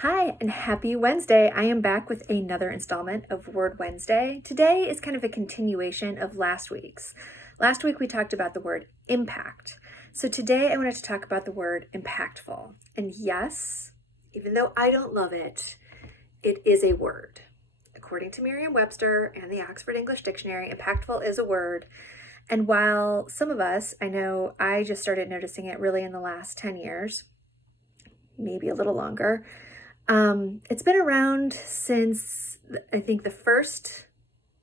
Hi, and happy Wednesday. I am back with another installment of Word Wednesday. Today is kind of a continuation of last week's. Last week we talked about the word impact. So today I wanted to talk about the word impactful. And yes, even though I don't love it, it is a word. According to Merriam-Webster and the Oxford English Dictionary, impactful is a word. And while some of us, I know I just started noticing it really in the last 10 years, maybe a little longer, it's been around since I think the first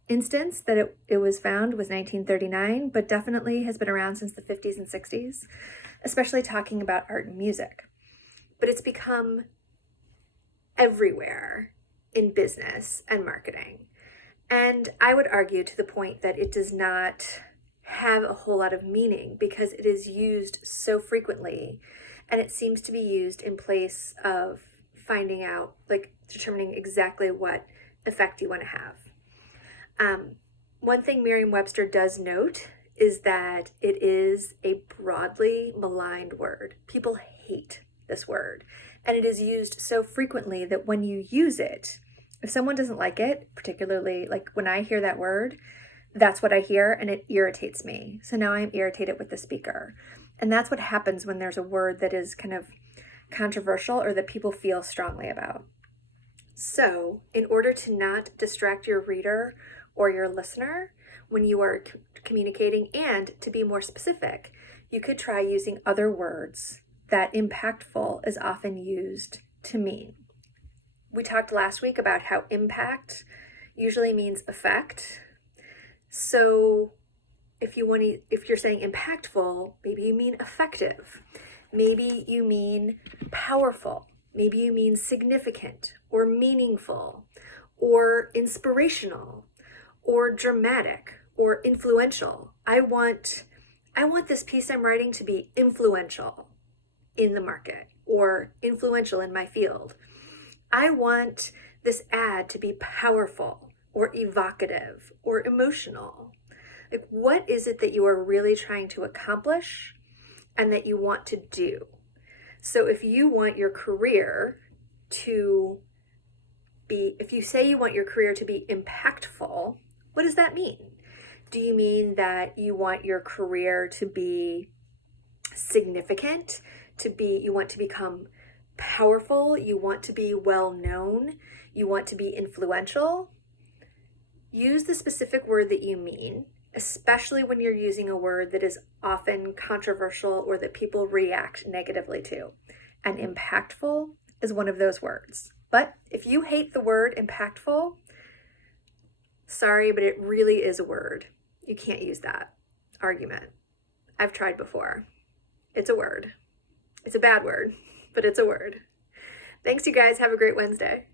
instance that it was found was 1939, but definitely has been around since the 50s and 60s, especially talking about art and music. But it's become everywhere in business and marketing. And I would argue to the point that it does not have a whole lot of meaning because it is used so frequently, and it seems to be used in place of finding out, like determining exactly what effect you want to have. One thing Merriam-Webster does note is that it is a broadly maligned word. People hate this word, and it is used so frequently that when you use it, if someone doesn't like it, particularly like when I hear that word, that's what I hear and it irritates me. So now I'm irritated with the speaker. And that's what happens when there's a word that is kind of controversial or that people feel strongly about. So, in order to not distract your reader or your listener when you are communicating, and to be more specific, you could try using other words that impactful is often used to mean. We talked last week about how impact usually means effect. So, if you're saying impactful, maybe you mean effective. Maybe you mean powerful. Maybe you mean significant or meaningful or inspirational or dramatic or influential. I want this piece I'm writing to be influential in the market or influential in my field. I want this ad to be powerful or evocative or emotional. Like, what is it that you are really trying to accomplish and that you want to do? So if you want your career to be, if you say you want your career to be impactful, what does that mean? Do you mean that you want your career to be significant, you want to become powerful, you want to be well known, you want to be influential? Use the specific word that you mean, especially when you're using a word that is often controversial or that people react negatively to. And impactful is one of those words. But if you hate the word impactful, sorry, but it really is a word. You can't use that argument. I've tried before. It's a word. It's a bad word, but it's a word. Thanks, you guys. Have a great Wednesday.